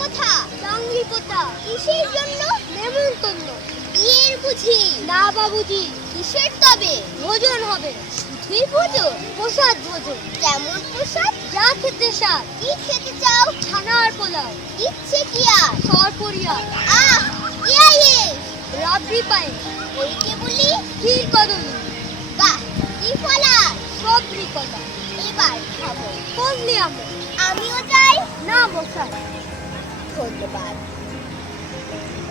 কথা চাঙ্গি কথা কিসের জন্য? নেমন্তন্ন বিয়ের বুঝি না বাবুজি, কিসের তবে? ভোজন হবে। শুধুই ভোজন, প্রসাদ ভোজন। কেমন প্রসাদ? যা খেতে স্বাদ। কি খেতে চাও? ছানার পোলাও। ইচ্ছে কি আর? সরপরিয়া আহ ইয়া ইয়ে রাবড়ি ওইকে বলি ক্ষীর কদলি বাহ, কি ফলা সবরি কলা এবার খাব। ফজলি আম আমিও যাই। না そうで。